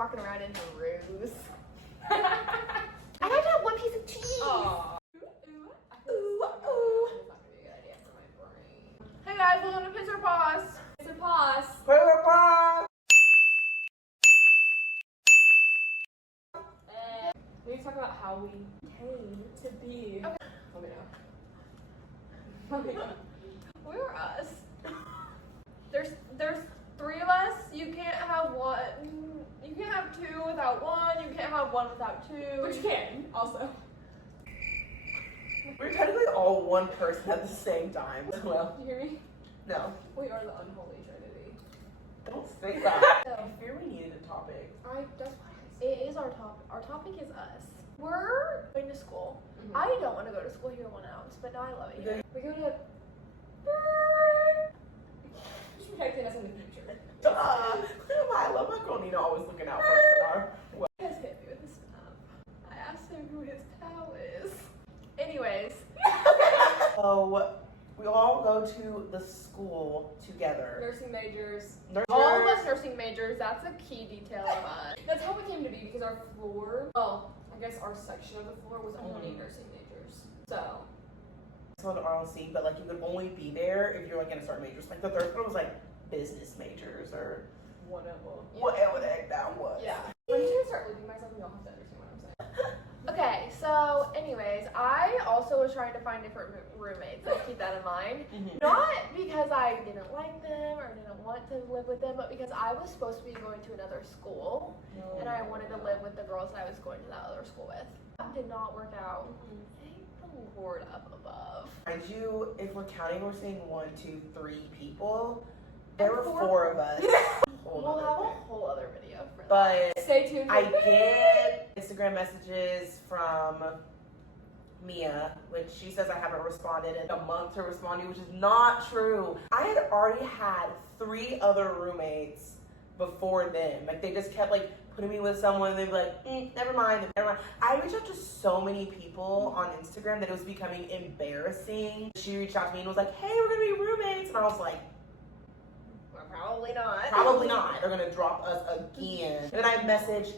walking around in her ruse. I like to have one piece of cheese. Aww. Ooh. Hey guys, welcome to Pincer Paws. Pincer Paws. Pincer Paws. We need to talk about how we came to be. Okay. Let me know. Let me know. We're us. There's three of us. You can't have one. You can't have two without one. You can't have one without two. But you can, also. We're technically all one person at the same time as well. Do you hear me? No. We are the unholy trinity. Don't say that. So, I fear we needed a topic. it is our topic. Our topic is us. We're going to school. Mm-hmm. I don't want to go to school here 1 ounce, but now I love it here. We go to. She's protecting us in the future. I love my girl Nina always looking out for us in our. He has hit me with his snap. I asked him who his pal is. Anyways. So we all go to the school together. Nursing majors. All of us nursing majors, that's a key detail of us. That's how it came to be because our floor, well, I guess our section of the floor was only Mhm. nursing majors. So. It's on the RLC, but like you could only be there if you're like gonna start majors. Like the third one was like business majors or Whatever. whatever the heck that was. Yeah. I'm just gonna start looking myself and you'll have to understand what I'm saying. Okay, so anyways, I also was trying to find different roommates, so keep that in mind. Mhm. Not because I didn't like them or didn't want to live with them, but because I was supposed to be going to another school and I wanted to live with the girls that I was going to that other school with. That did not work out. Thank the Lord up above. Mind you, if we're counting, we're saying 1, 2, 3 people. There were Four. 4 of us. Whole We'll other have a thing. whole other video for that. But Stay tuned. I get Instagram messages from Mia, which she says I haven't responded in a month to respond to, which is not true. I had already had 3 other roommates before them. Like they just kept like putting me with someone and they'd be like, never mind, never mind. I reached out to so many people on Instagram that it was becoming embarrassing. She reached out to me and was like, hey, we're gonna be roommates. And I was like, Probably not. probably not. They're gonna drop us again. And then I messaged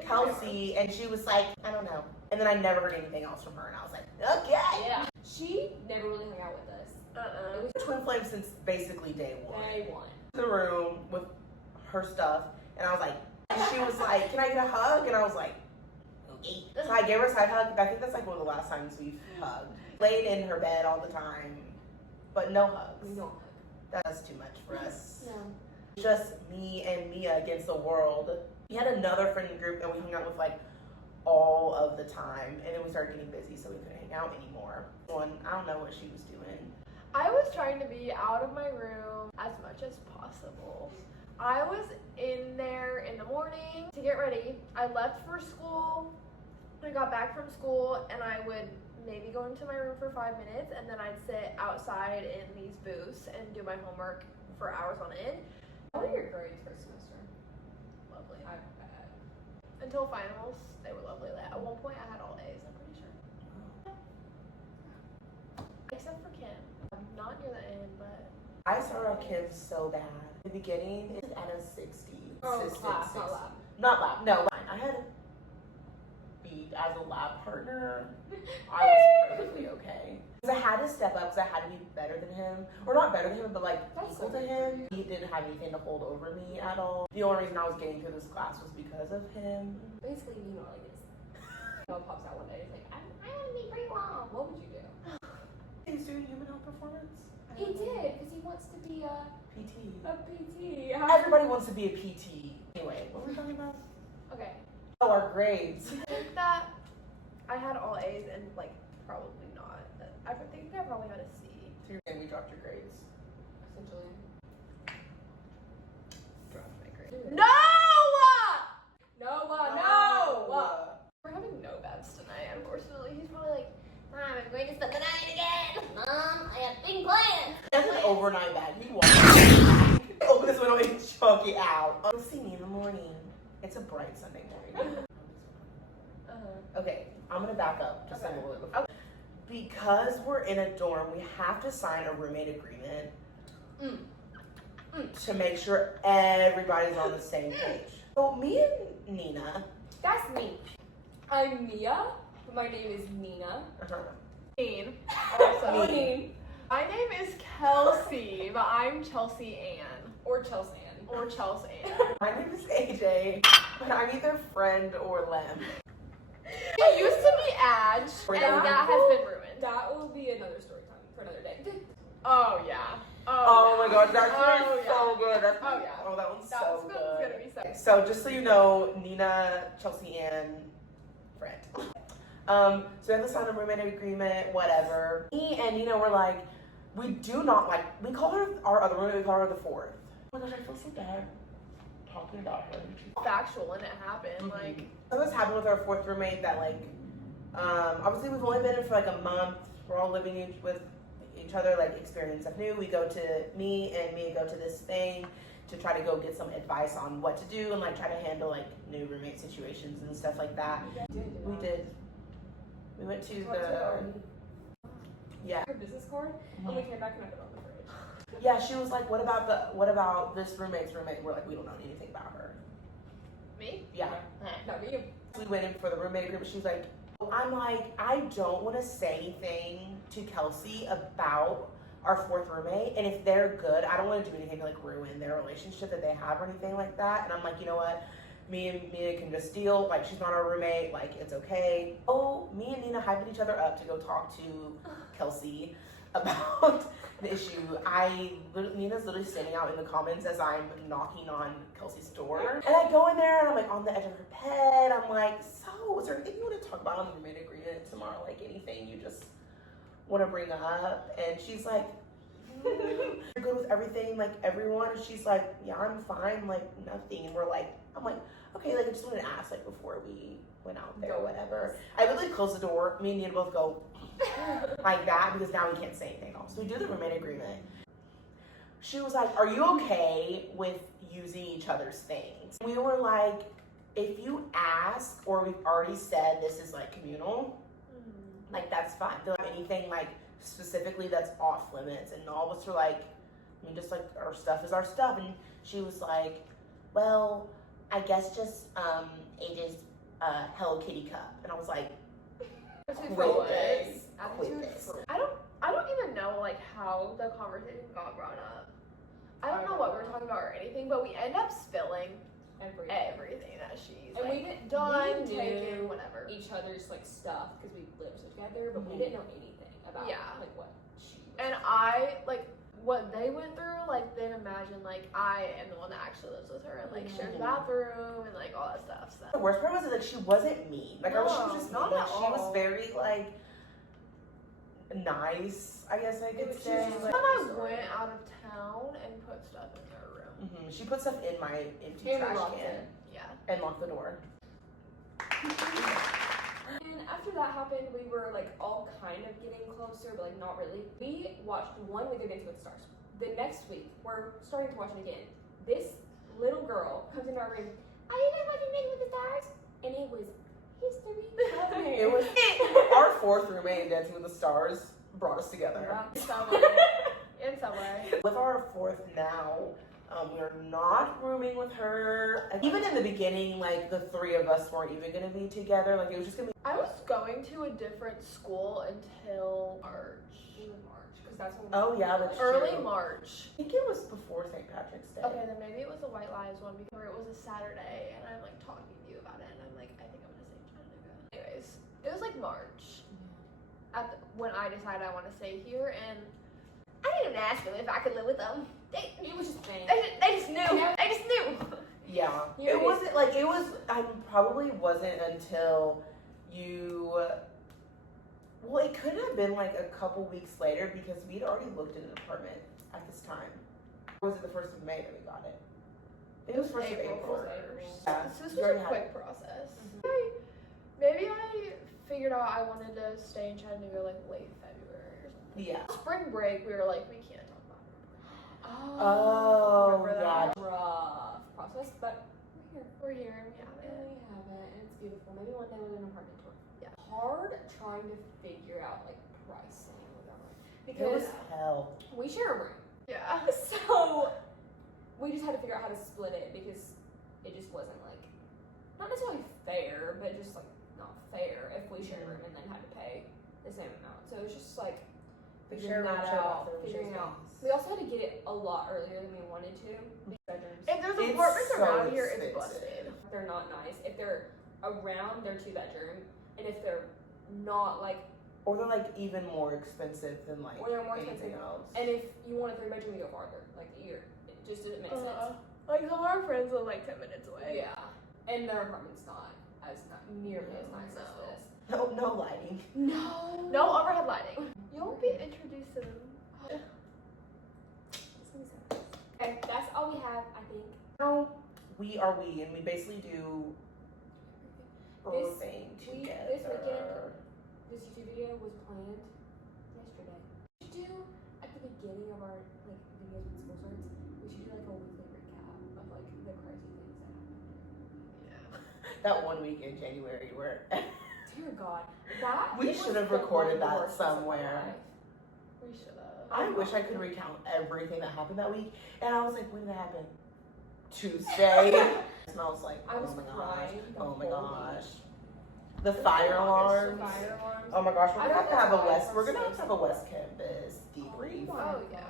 Kelsey and she was like, I don't know. And then I never heard anything else from her and I was like, okay. Yeah. She never really hung out with us. It was Twin flame since basically day one. day one. The room with her stuff and I was like, and she was like, can I get a hug? And I was like, okay. So I gave her a side hug. I think that's like one of the last times we've hugged. Laid in her bed all the time, but no hugs. We don't hug. That's too much for us. No. Just me and Mia against the world. We had another friend group that we hung out with like all of the time, and then we started getting busy, so we couldn't hang out anymore. I don't know what she was doing. I was trying to be out of my room as much as possible. I was in there in the morning to get ready. I left for school. I got back from school and I would maybe go into my room for 5 minutes and then I'd sit outside in these booths and do my homework for hours on end. What are your grades for semester? Lovely. I'm bad. Until finals, they were lovely. At one point I had all A's, I'm pretty sure. Except for Kim. Not near the end, but I started out Kim so bad. In the beginning, it's at a 60. Oh, Assistant class, 60. not lab. Not lab, no. I had beat as a lab partner. I was perfectly okay. Because I had to step up, because I had to be better than him. Or not better than him, but like That's equal so to good him. for you. He didn't have anything to hold over me at all. The only reason I was getting through this class was because of him. Basically, you know, like this. Noah pops out one day. He's like, I want to be pretty long. What would you do? He's doing human health performance. He did because he wants to be a PT. PT. Everybody wants to be a PT. Anyway, what were we talking about? okay. Oh, our grades. I think that I had all A's and like probably not. I think I probably had a C. So you're saying we dropped your grades? Essentially. Dropped my grades. No! No. We're having no bets tonight, unfortunately. He's probably like, Mom, I'm going to spend the night again. Mom, I have big plans. That's an overnight bag. You want open this window and chunk it out. You'll see me in the morning. It's a bright Sunday morning. Okay, I'm gonna back up just a little bit before. Because we're in a dorm, we have to sign a roommate agreement to make sure everybody's on the same page. So me and Nina. That's me. I'm Mia. My name is Nina. Dean. Also. Dean. My name is Kelsey, but I'm Chelsea Ann. Or Chelsea Ann. Or Chelsea Ann. My name is AJ, but I'm either friend or Lem. It used to be Adge, and that has been ruined. That will be another story time for another day. Oh yeah. Oh my gosh, that's Oh, so good. That's Oh, yeah. Oh, that one's That so one's good. gonna be so. So just so you know, Nina, Chelsea Ann, friend. So we have to sign a roommate agreement, whatever. Me and Nina were like, we do not like, we call her our other roommate, we call her the fourth. Oh my gosh, I feel so bad talking about her. Factual, and it happened. Like, So this happened with our fourth roommate that like, obviously we've only been in for like a month. We're all living with each other, like experiencing stuff new. Me and Mia go to this thing to try to go get some advice on what to do and like try to handle like new roommate situations and stuff like that. We did. We went to yeah. Her business card, and we came back and I put it on the fridge. Yeah, she was like, what about this roommate's roommate? We're like, we don't know anything about her. me? Yeah. Not me. We went in for the roommate agreement. She was like, I'm like, I don't want to say anything to Kelsey about our fourth roommate. And if they're good, I don't want to do anything to like ruin their relationship that they have or anything like that. And I'm like, you know what? Me and Mia can just deal. Like, she's not our roommate. Like, it's okay. Oh, me and Nina hyping each other up to go talk to Kelsey about the issue. Nina's literally standing out in the comments as I'm knocking on Kelsey's door. And I go in there and I'm like on the edge of her bed. I'm like, so is there anything you want to talk about on the roommate agreement tomorrow? Like anything you just want to bring up? And she's like, you're good with everything, like everyone? And she's like, yeah, I'm fine, like nothing. And we're like, I'm like, okay, like I just wanted to ask like before we went out there or whatever. I literally close the door. Me and Nina both go like that because now we can't say anything else. So we do the roommate agreement. She was like, are you okay with using each other's things? We were like, if you ask or we've already said this is like communal, like that's fine. If there's anything like specifically that's off limits, and all of us were like, I mean, just like our stuff is our stuff. And she was like, well, I guess just AJ's Hello Kitty cup. And I was like, quit this. Quit this. I don't even know like how the conversation got brought up. I don't know what we were talking about or anything, but we end up spilling everything that she's And like, we didn't done, we taken, knew whatever. each other's like stuff because we lived together, but we didn't know anything about like what she was. And I like what they went through. Like then imagine like I am the one that actually lives with her and like shares the bathroom and like all that stuff. So The worst part was that like she wasn't mean. Like she was just not mean. at She was all. very like nice, I guess I could was say. just then Like, I went out of town and put stuff in their room. she put stuff in my empty And we trash locked can it. Yeah. and locked the door. And after that happened, we were like all kind of getting closer, but like not really. We watched one week of Dancing with the Stars. The next week, we're starting to watch it again. This little girl comes into our room. Are you guys watching Dancing with the Stars? And it was history. It was our fourth roommate in Dancing with the Stars brought us together. In some way. In some way. With our fourth now, we're not rooming with her. Even in the beginning, like the three of us weren't even gonna be together. Like it was just gonna be. I was going to a different school until March. Because that's when Oh yeah, that's Early true. March. I think it was before St. Patrick's Day. Okay, then maybe it was a White Lives one because it was a Saturday and I'm like talking to you about it and I'm like, I think I'm gonna stay in Chattanooga. Anyways, it was like March when I decided I want to stay here, and I didn't even ask them if I could live with them. it was just fame. They just knew. They just knew. Yeah. Yeah, It wasn't like it was. I probably wasn't until you. Well, it could have been like a couple weeks later because we'd already looked at an apartment at this time. Or was it the 1st of May that we got it? It was 1st of April. Yeah. So this You was already a had- quick process. Maybe I figured out I wanted to stay in Chattanooga like late February or something. Yeah. Spring break, we were like, we can't talk about it. Oh, Remember yeah. that? Rough process, but We're here and we have we it. have it, and it's beautiful. Maybe one day we'll do an apartment tour. Yeah. Hard trying to figure out like pricing or whatever It was because hell. we share a room, Yeah. so we just had to figure out how to split it because it just wasn't like, not necessarily fair, but just like not fair if we shared a room and then had to pay the same amount. So it was just like figuring that out, figuring out. We also had to get it a lot earlier than we wanted to. Bedrooms. If there's It's apartments so around here, it's expensive. busted. They're not nice. If they're around, they're 2-bedroom, and if they're not like, Or they're like even more expensive than like or they're more anything expensive, else. and if you want a 3-bedroom, you go farther, like it just didn't make sense. Like some of our friends live like 10 minutes away. Yeah, and their apartment's not nearly as nice as this. No lighting. No, No overhead lighting. You'll be introduced to them. Okay, that's all we have, I think. Now we are we, and we basically do everything This together. weekend, this YouTube video was planned yesterday. We should do at the beginning of our like videos when school starts. We should do like a weekly recap of like the crazy things that happened. That 1 week in January where Dear God, that We was should have the- recorded one of the that worst days of my somewhere. life. We should have. I wish I could recount everything that happened that week. And I was like, when did that happen? Tuesday. And I was like, I was oh my gosh. crying the Oh my whole gosh. week. The fire alarms. Fire alarms. Oh my gosh, we're I gonna have to don't have a know why West. I'm We're gonna so have to have a West Campus debrief. Oh, yeah.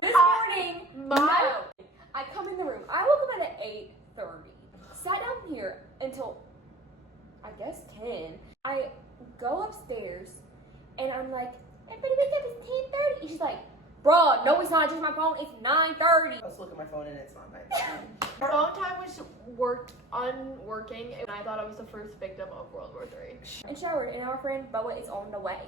This morning, My I come in the room. I woke up at 8:30. Sat down here until I guess 10. I go upstairs and I'm like, everybody wake up, it's 10:30. And she's like, bruh, no it's not, just my phone, it's 9:30. Let's look at my phone and it's not nice. phone time was unworking, and I thought I was the first victim of World War III. And showered, and our friend Boa is on the way.